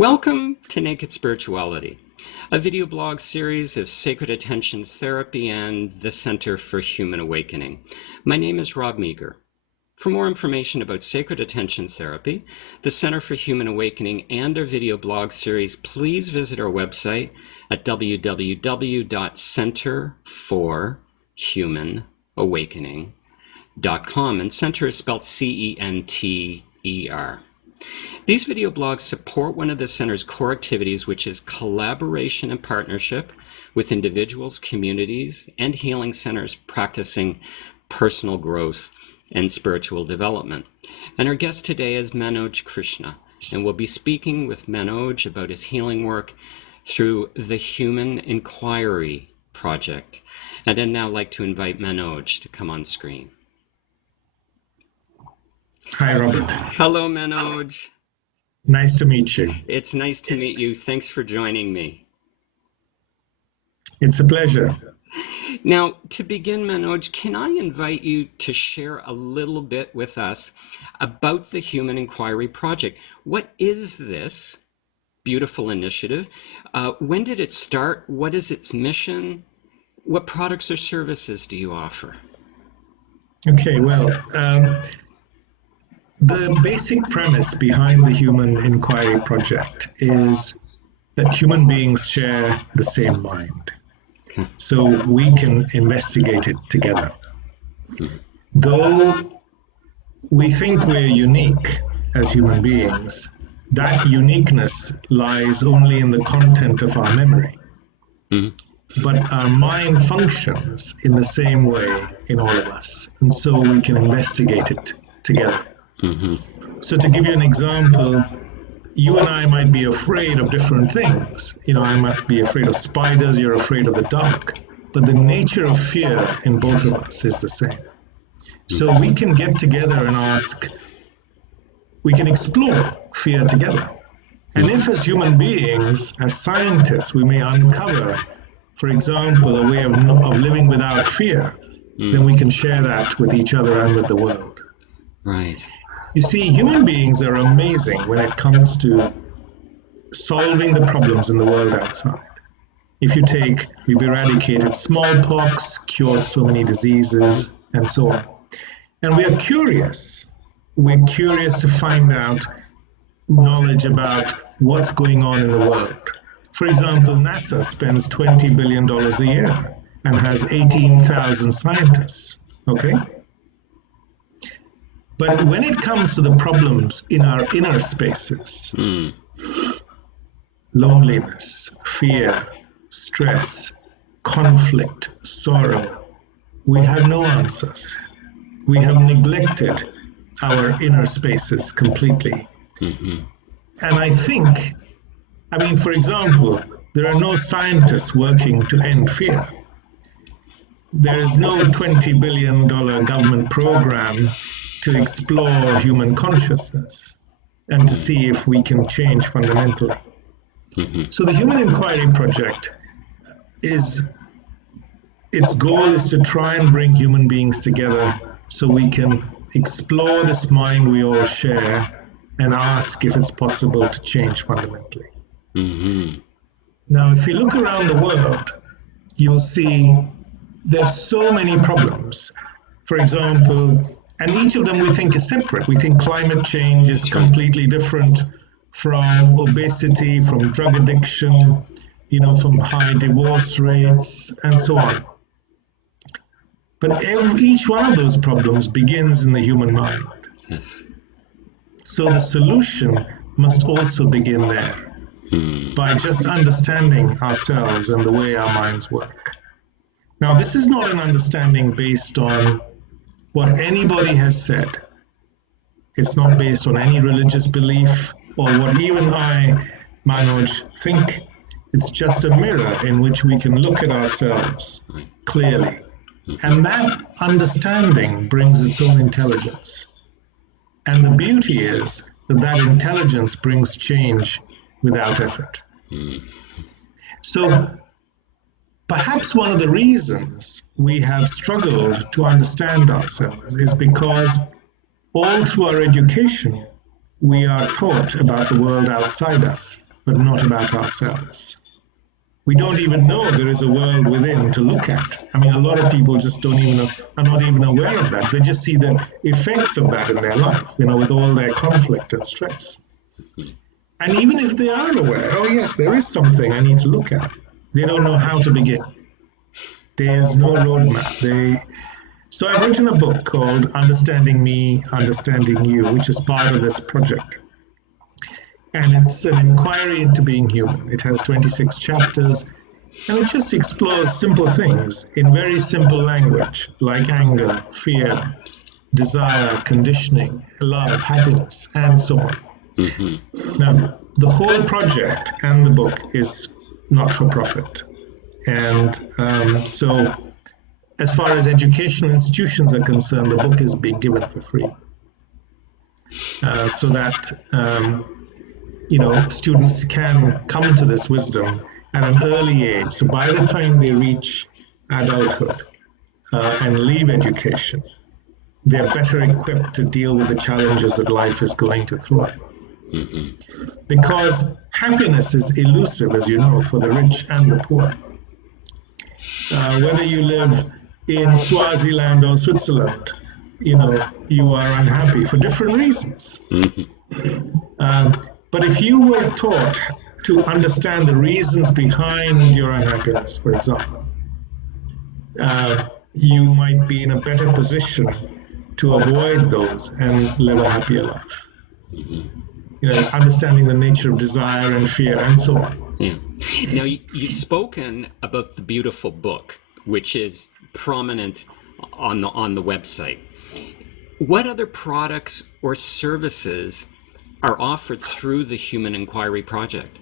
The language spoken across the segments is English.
Welcome to Naked Spirituality, a video blog series of sacred attention therapy and the Center for Human Awakening. My name is Rob Meager. For more information about sacred attention therapy, the Center for Human Awakening, and our video blog series, please visit our website at www.centerforhumanawakening.com, and center is spelled C-E-N-T-E-R. These video blogs support one of the Center's core activities, which is collaboration and partnership with individuals, communities, and healing centers practicing personal growth and spiritual development. And our guest today is Manoj Krishna, and we'll be speaking with Manoj about his healing work through the Human Inquiry Project. And I'd now like to invite Manoj to come on screen. Hi, Robert. Hello, Manoj. Nice to meet you. It's nice to meet you. Thanks for joining me. It's a pleasure. Now, to begin, Manoj, can I invite you to share a little bit with us about the Human Inquiry Project? What is this beautiful initiative? When did it start? What is its mission? What products or services do you offer? Okay, well, the basic premise behind the Human Inquiry Project is that human beings share the same mind. So we can investigate it together. Though we think we're unique as human beings, that uniqueness lies only in the content of our memory. But our mind functions in the same way in all of us, and so we can investigate it together. So to give you an example, you and I might be afraid of different things. You know, I might be afraid of spiders, you're afraid of the dark. But the nature of fear in both of us is the same. So we can get together and we can explore fear together. And if as human beings, as scientists, we may uncover, for example, a way of living without fear, then we can share that with each other and with the world. Right. You see, human beings are amazing when it comes to solving the problems in the world outside. If you take, we've eradicated smallpox, cured so many diseases, and so on. And we are curious. We're curious to find out knowledge about what's going on in the world. For example, NASA spends $20 billion a year and has 18,000 scientists, okay? But when it comes to the problems in our inner spaces, loneliness, fear, stress, conflict, sorrow, we have no answers. We have neglected our inner spaces completely. And I think, for example, there are no scientists working to end fear. There is no $20 billion government program to explore human consciousness and to see if we can change fundamentally. So the Human Inquiry Project its goal is to try and bring human beings together so we can explore this mind we all share and ask if it's possible to change fundamentally. Now, if you look around the world, you'll see there's so many problems. For example, and each of them we think is separate. We think climate change is completely different from obesity, from drug addiction, from high divorce rates, and so on. But each one of those problems begins in the human mind. So the solution must also begin there, by just understanding ourselves and the way our minds work. Now, this is not an understanding based on what anybody has said. It's not based on any religious belief or what even I, Manoj, think. It's just a mirror in which we can look at ourselves clearly. And that understanding brings its own intelligence. And the beauty is that intelligence brings change without effort. So perhaps one of the reasons we have struggled to understand ourselves is because all through our education, we are taught about the world outside us. but not about ourselves. We don't even know there is a world within to look at. I mean, a lot of people just don't even know, are not even aware of that. They just see the effects of that in their life, with all their conflict and stress. And even if they are aware, oh yes, there is something I need to look at, they don't know how to begin. There's no roadmap. So I've written a book called Understanding Me, Understanding You, which is part of this project. And it's an inquiry into being human. It has 26 chapters, and it just explores simple things in very simple language, like anger, fear, desire, conditioning, love, happiness, and so on. Mm-hmm. Now, the whole project and the book is not for profit. And so as far as educational institutions are concerned, the book is being given for free. So that students can come to this wisdom at an early age. So by the time they reach adulthood and leave education, they're better equipped to deal with the challenges that life is going to throw at them. Mm-hmm. Because happiness is elusive, as you know, for the rich and the poor. Whether you live in Swaziland or Switzerland, you are unhappy for different reasons. Mm-hmm. But if you were taught to understand the reasons behind your unhappiness, for example, you might be in a better position to avoid those and live a happier life. Mm-hmm. Understanding the nature of desire and fear and so on. Yeah. Now, you've spoken about the beautiful book, which is prominent on the website. What other products or services are offered through the Human Inquiry Project?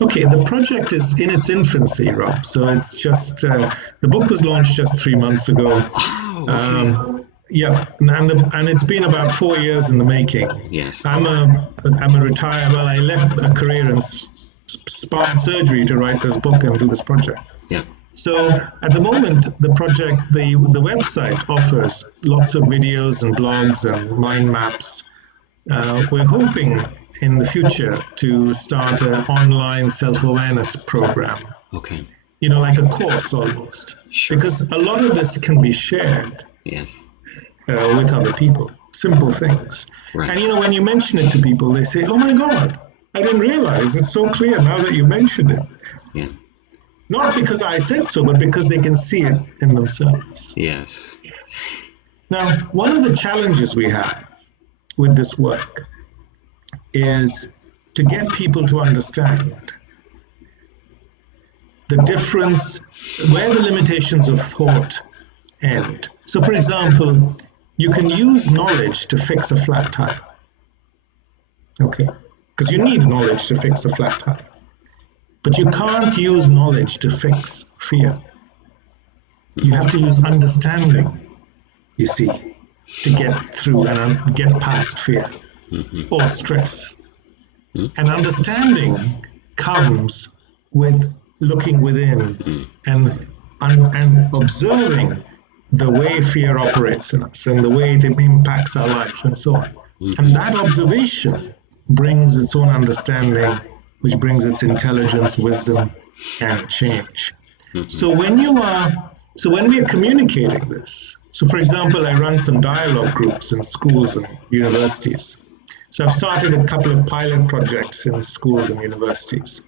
Okay, the project is in its infancy, Rob. So it's just, the book was launched just 3 months ago. Oh, okay. Yeah, and it's been about 4 years in the making. Yes. I'm a retired, I left a career in spine surgery to write this book and do this project. Yeah. So at the moment, the project, the website offers lots of videos and blogs and mind maps. We're hoping in the future to start an online self-awareness program. Okay. Like a course almost. Sure. Because a lot of this can be shared. Yes. With other people. Simple things. Right. And when you mention it to people, they say, oh my God, I didn't realize. It's so clear now that you mentioned it. Yeah. Not because I said so, but because they can see it in themselves. Yes. Now, one of the challenges we have with this work is to get people to understand the difference, where the limitations of thought end. So, for example, you can use knowledge to fix a flat tire. Okay? Because you need knowledge to fix a flat tire. But you can't use knowledge to fix fear. You have to use understanding, you see, to get through and get past fear or stress. And understanding comes with looking within and observing the way fear operates in us and the way it impacts our life and so on. And that observation brings its own understanding, which brings its intelligence, wisdom, and change. So when we are communicating this, so for example, I run some dialogue groups in schools and universities. So I've started a couple of pilot projects in schools and universities.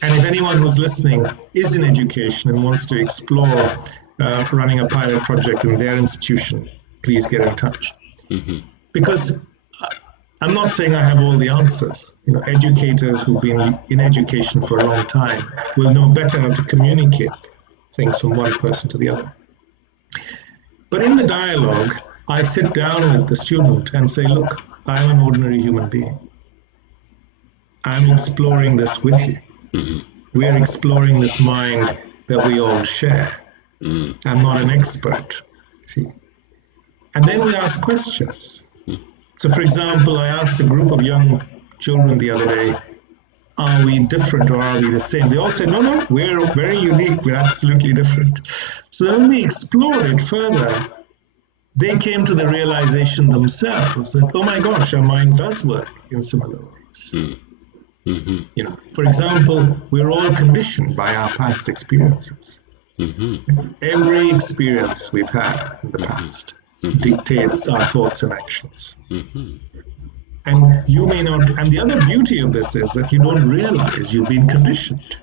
And if anyone who's listening is in education and wants to explore running a pilot project in their institution, please get in touch. Because I'm not saying I have all the answers. Educators who've been in education for a long time will know better how to communicate things from one person to the other. But in the dialogue, I sit down with the student and say, look, I'm an ordinary human being. I'm exploring this with you. We're exploring this mind that we all share. I'm not an expert, see. And then we ask questions. So, for example, I asked a group of young children the other day, are we different or are we the same? They all said, no, we're very unique, we're absolutely different. So then when we explored it further, they came to the realization themselves that, oh my gosh, our mind does work in similar ways. Mm-hmm. For example, we're all conditioned by our past experiences. Mm-hmm. Every experience we've had in the Mm-hmm. past Mm-hmm. dictates our thoughts and actions. Mm-hmm. And you may not, and the other beauty of this is that you don't realize you've been conditioned.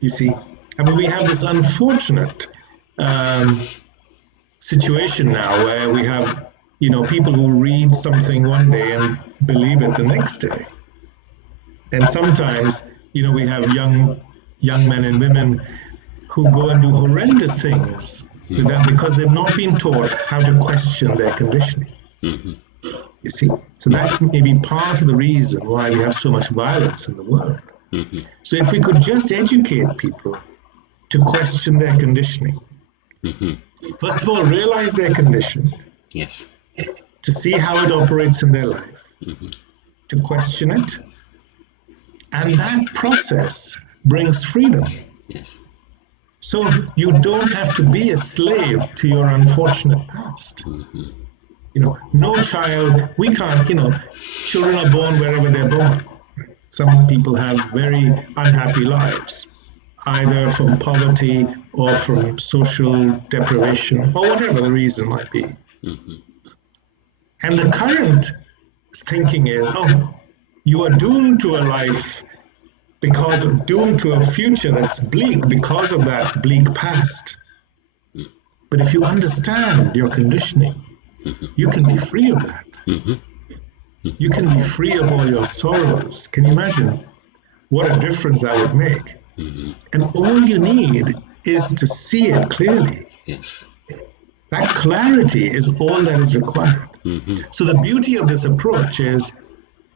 You see, I mean, we have this unfortunate situation now where we have, people who read something one day and believe it the next day. And sometimes, we have young men and women who go and do horrendous things with that because they've not been taught how to question their conditioning. Mm-hmm. You see, so that may be part of the reason why we have so much violence in the world. Mm-hmm. So if we could just educate people to question their conditioning, mm-hmm. first of all, realize they're conditioned, Yes. to see how it operates in their life, Mm-hmm. to question it, and that process brings freedom. Yes. So you don't have to be a slave to your unfortunate past. Mm-hmm. No child, we can't, children are born wherever they're born. Some people have very unhappy lives, either from poverty or from social deprivation or whatever the reason might be. Mm-hmm. And the current thinking is, you are doomed to a life doomed to a future that's bleak because of that bleak past. But if you understand your conditioning, you can be free of that. Mm-hmm. You can be free of all your sorrows. Can you imagine what a difference that would make? Mm-hmm. And all you need is to see it clearly. Yes. That clarity is all that is required. Mm-hmm. So the beauty of this approach is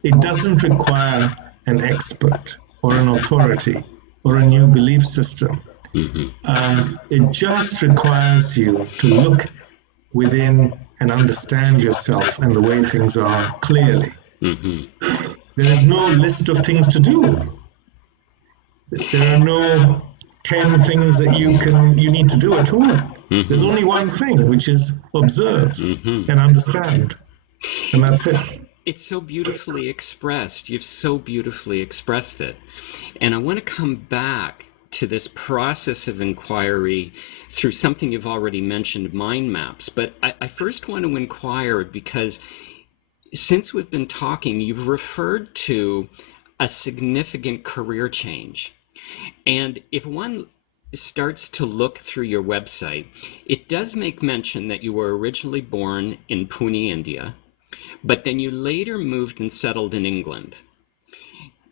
it doesn't require an expert or an authority or a new belief system. Mm-hmm. It just requires you to look within and understand yourself and the way things are clearly. Mm-hmm. There is no list of things to do. There are no 10 things that you need to do at all. Mm-hmm. There's only one thing, which is observe Mm-hmm. and understand. And that's it. It's so beautifully expressed. You've so beautifully expressed it. And I want to come back to this process of inquiry through something you've already mentioned, mind maps. But I first want to inquire because since we've been talking, you've referred to a significant career change. And if one starts to look through your website, it does make mention that you were originally born in Pune, India, but then you later moved and settled in England.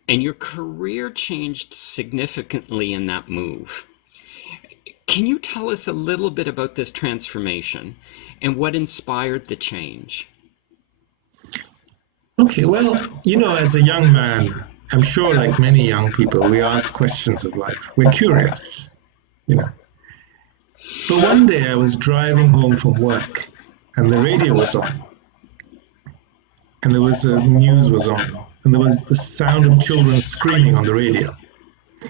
And your career changed significantly in that move. Can you tell us a little bit about this transformation and what inspired the change? Okay, well, as a young man, I'm sure like many young people, we ask questions of life. We're curious, But one day I was driving home from work and the radio was on. And there was news was on. And there was the sound of children screaming on the radio.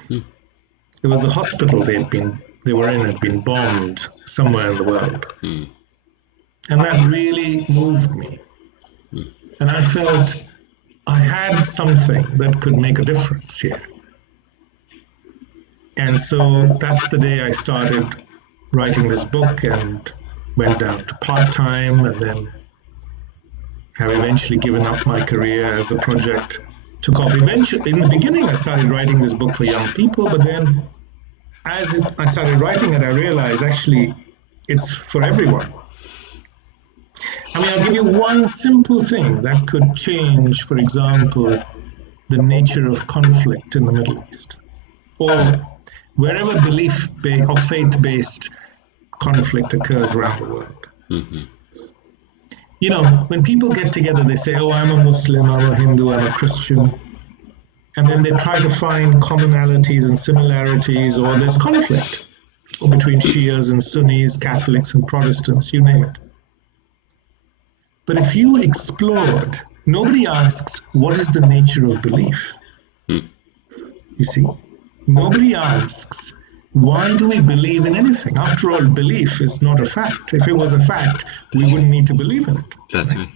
There was a hospital they were in had been bombed somewhere in the world. And that really moved me. And I felt I had something that could make a difference here. And so that's the day I started writing this book and went down to part-time and then have eventually given up my career as the project took off. Eventually, in the beginning, I started writing this book for young people, but then as I started writing it, I realized actually it's for everyone. I mean, I'll give you one simple thing that could change, for example, the nature of conflict in the Middle East, or wherever belief or faith-based conflict occurs around the world. Mm-hmm. When people get together, they say, I'm a Muslim, I'm a Hindu, I'm a Christian. And then they try to find commonalities and similarities, or there's conflict or between Shias and Sunnis, Catholics and Protestants, you name it. But if you explored, nobody asks, what is the nature of belief? You see? Nobody asks, why do we believe in anything? After all, belief is not a fact. If it was a fact, we wouldn't need to believe in it. That's right.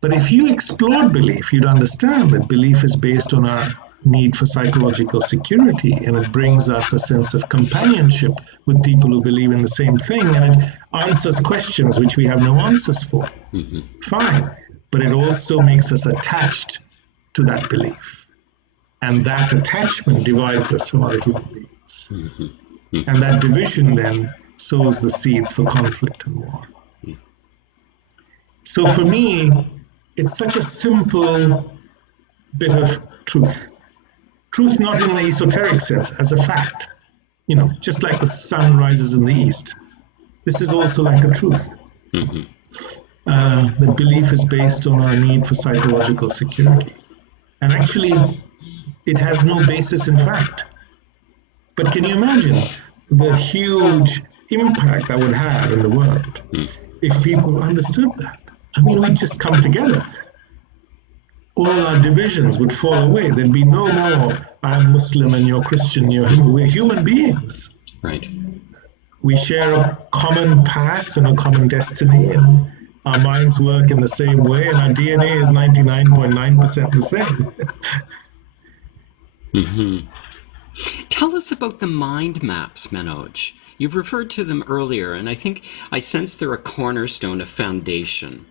But if you explored belief, you'd understand that belief is based on our need for psychological security, and it brings us a sense of companionship with people who believe in the same thing, and it answers questions which we have no answers for. Mm-hmm. Fine. But it also makes us attached to that belief. And that attachment divides us from other human beings. Mm-hmm. Mm-hmm. And that division then sows the seeds for conflict and war. Yeah. So for me, it's such a simple bit of truth. Truth not in the esoteric sense, as a fact. Just like the sun rises in the east. This is also like a truth. Mm-hmm. That belief is based on our need for psychological security. And actually, it has no basis in fact. But can you imagine the huge impact that would have in the world if people understood that? I mean, we'd just come together. All our divisions would fall away. There'd be no more, I'm Muslim and you're Christian, you're Hindu. We're human beings. Right. We share a common past and a common destiny, and our minds work in the same way, and our DNA is 99.9% the same. Mm-hmm. Tell us about the mind maps, Manoj. You've referred to them earlier, and I sense they're a cornerstone, a foundation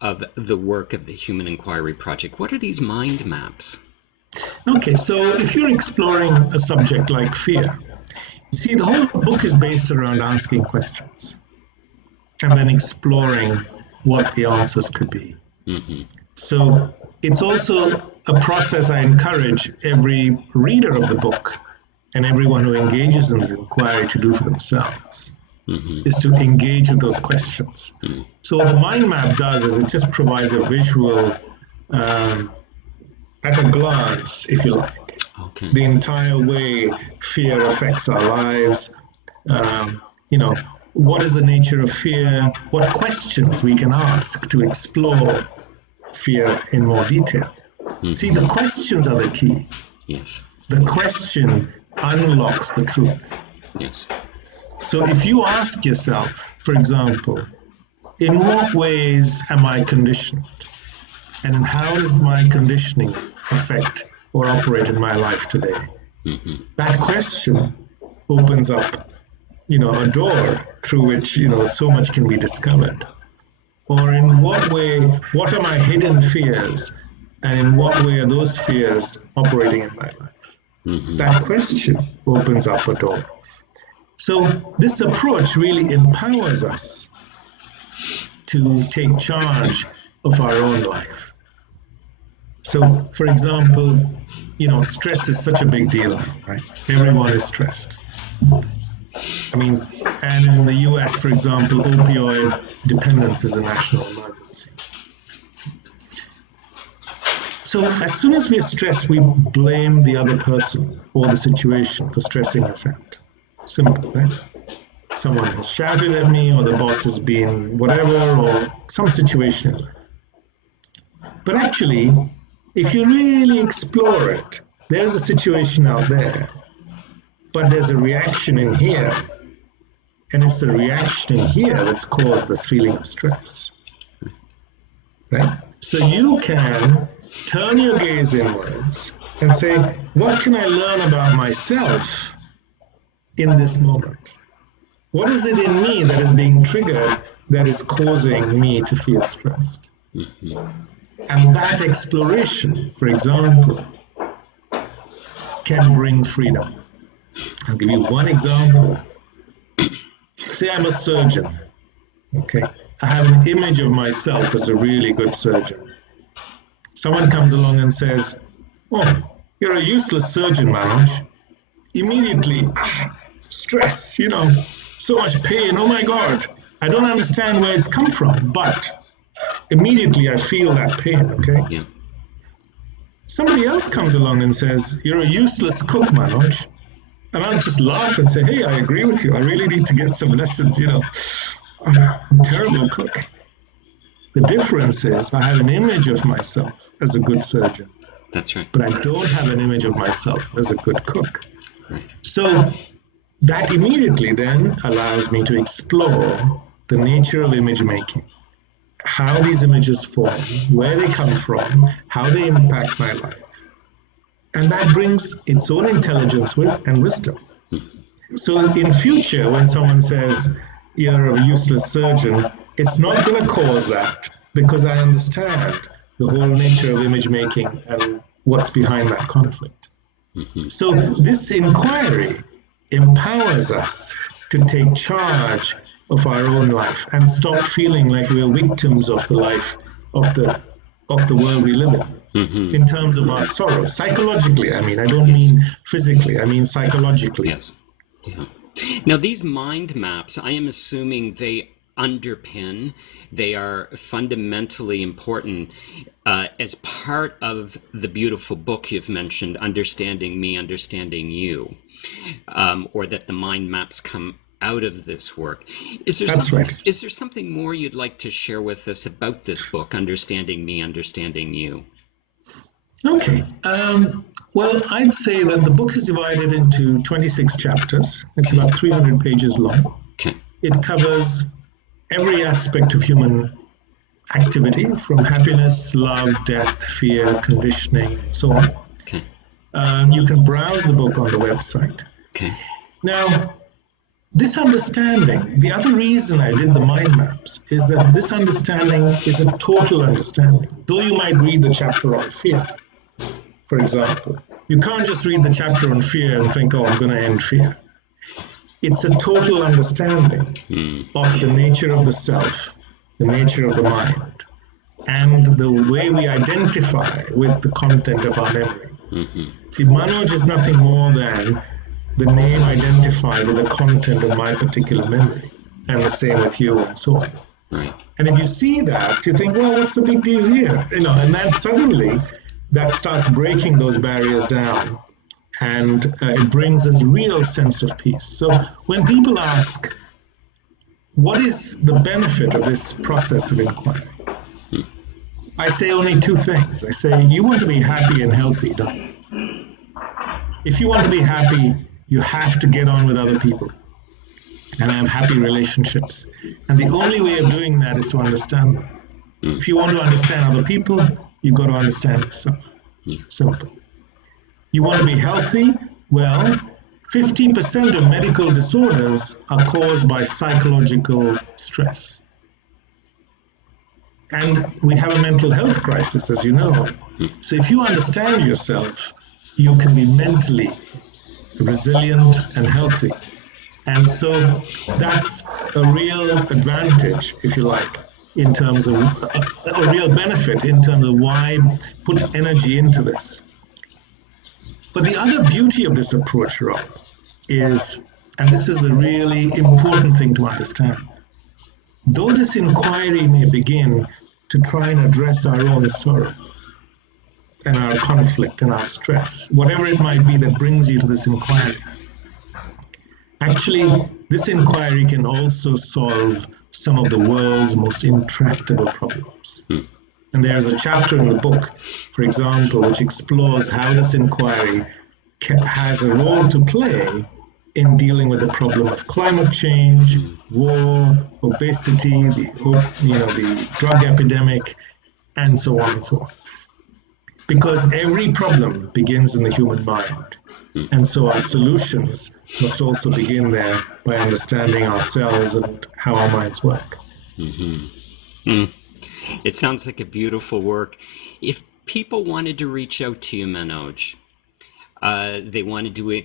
of the work of the Human Inquiry Project. What are these mind maps? Okay, so if you're exploring a subject like fear, you see, the whole book is based around asking questions and then exploring what the answers could be. Mm-hmm. So it's also a process I encourage every reader of the book and everyone who engages in this inquiry to do for themselves, is to engage with those questions. Mm-hmm. So what the mind map does is it just provides a visual, at a glance, if you like, the entire way fear affects our lives. What is the nature of fear? What questions we can ask to explore fear in more detail. See, the questions are the key. Yes. The question unlocks the truth. Yes. So if you ask yourself, for example, in what ways am I conditioned? And how does my conditioning affect or operate in my life today? Mm-hmm. That question opens up, a door through which, so much can be discovered. Or in what way, what are my hidden fears? And in what way are those fears operating in my life? Mm-hmm. That question opens up a door. So this approach really empowers us to take charge of our own life. So, for example, stress is such a big deal, right? Everyone is stressed. I mean, and in the US, for example, opioid dependence is a national emergency. So as soon as we're stressed, we blame the other person or the situation for stressing us out. Simple, right? Someone has shouted at me, or the boss has been whatever, or some situation. But actually, if you really explore it, there's a situation out there, but there's a reaction in here, and it's the reaction in here that's caused this feeling of stress, right? So you can turn your gaze inwards and say, what can I learn about myself in this moment? What is it in me that is being triggered that is causing me to feel stressed? Mm-hmm. And that exploration, for example, can bring freedom. I'll give you one example. Say I'm a surgeon, okay? I have an image of myself as a really good surgeon. Someone comes along and says, oh, you're a useless surgeon, Manoj. Immediately, stress, so much pain, oh my God. I don't understand where it's come from, but immediately I feel that pain, okay? Yeah. Somebody else comes along and says, you're a useless cook, Manoj. And I'll just laugh and say, hey, I agree with you. I really need to get some lessons, I'm a terrible cook. The difference is I have an image of myself as a good surgeon. That's right. But I don't have an image of myself as a good cook. Right. So that immediately then allows me to explore the nature of image making how these images form, where they come from, how they impact my life. And that brings its own intelligence and wisdom. So in future, when someone says, you're a useless surgeon, it's not going to cause that, because I understand the whole nature of image making and what's behind that conflict. So this inquiry empowers us to take charge of our own life and stop feeling like we're victims of the life of the world we live in terms of our sorrow. Psychologically, I mean, I don't mean physically, I mean psychologically. Yes. Yeah. Now, these mind maps, I am assuming they underpin, they are fundamentally important as part of the beautiful book you've mentioned, Understanding Me, Understanding You, or that the mind maps come out of this work. That's right. Is there something more you'd like to share with us about this book, Understanding Me, Understanding You? Okay. Well, I'd say that the book is divided into 26 chapters. It's about 300 pages long. Okay. It covers every aspect of human activity, from happiness, love, death, fear, conditioning, and so on. Okay. You can browse the book on the website. Okay. Now, this understanding, the other reason I did the mind maps is that this understanding is a total understanding. Though you might read the chapter on fear, for example, you can't just read the chapter on fear and think, oh, I'm going to end fear. It's a total understanding of the nature of the self, the nature of the mind, and the way we identify with the content of our memory. See, Manoj is nothing more than the name identified with the content of my particular memory, and the same with you, and so on. And if you see that, you think, well, what's the big deal here? And then suddenly that starts breaking those barriers down, and it brings a real sense of peace. So when people ask, what is the benefit of this process of inquiry? I say only two things. I say, you want to be happy and healthy, don't you? If you want to be happy, you have to get on with other people and have happy relationships. And the only way of doing that is to understand them. If you want to understand other people, you've got to understand yourself. Simple. You want to be healthy? Well, 50% of medical disorders are caused by psychological stress. And we have a mental health crisis, as you know. So if you understand yourself, you can be mentally resilient and healthy. And so that's a real advantage, if you like, in terms of a real benefit in terms of why put energy into this. But the other beauty of this approach, Rob, is, and this is the really important thing to understand, though this inquiry may begin to try and address our own sorrow and our conflict and our stress, whatever it might be that brings you to this inquiry, actually, this inquiry can also solve some of the world's most intractable problems. And there's a chapter in the book, for example, which explores how this inquiry has a role to play in dealing with the problem of climate change, war, obesity, the drug epidemic, and so on and so on. Because every problem begins in the human mind. And so our solutions must also begin there by understanding ourselves and how our minds work. It sounds like a beautiful work. If people wanted to reach out to you, Manoj, they wanted to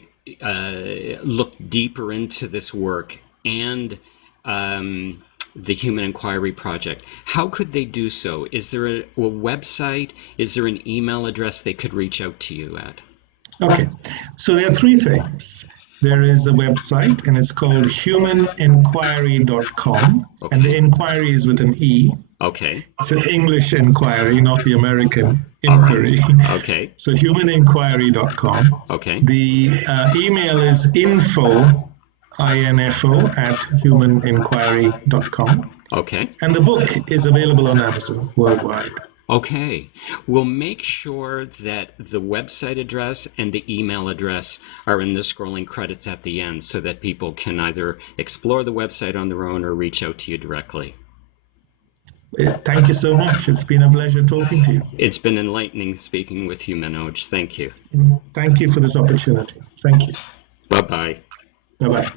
look deeper into this work and the Human Inquiry Project, how could they do so? Is there a website? Is there an email address they could reach out to you at? Okay, so there are three things. There is a website, and it's called humaninquiry.com, and the inquiry is with an E. Okay. It's an English inquiry, not the American inquiry. Right. Okay. So humaninquiry.com. Okay. The email is info at humaninquiry.com. Okay. And the book is available on Amazon worldwide. Okay. We'll make sure that the website address and the email address are in the scrolling credits at the end so that people can either explore the website on their own or reach out to you directly. Thank you so much. It's been a pleasure talking to you. It's been enlightening speaking with you, Manoj. Thank you. Thank you for this opportunity. Thank you. Bye-bye. Bye-bye.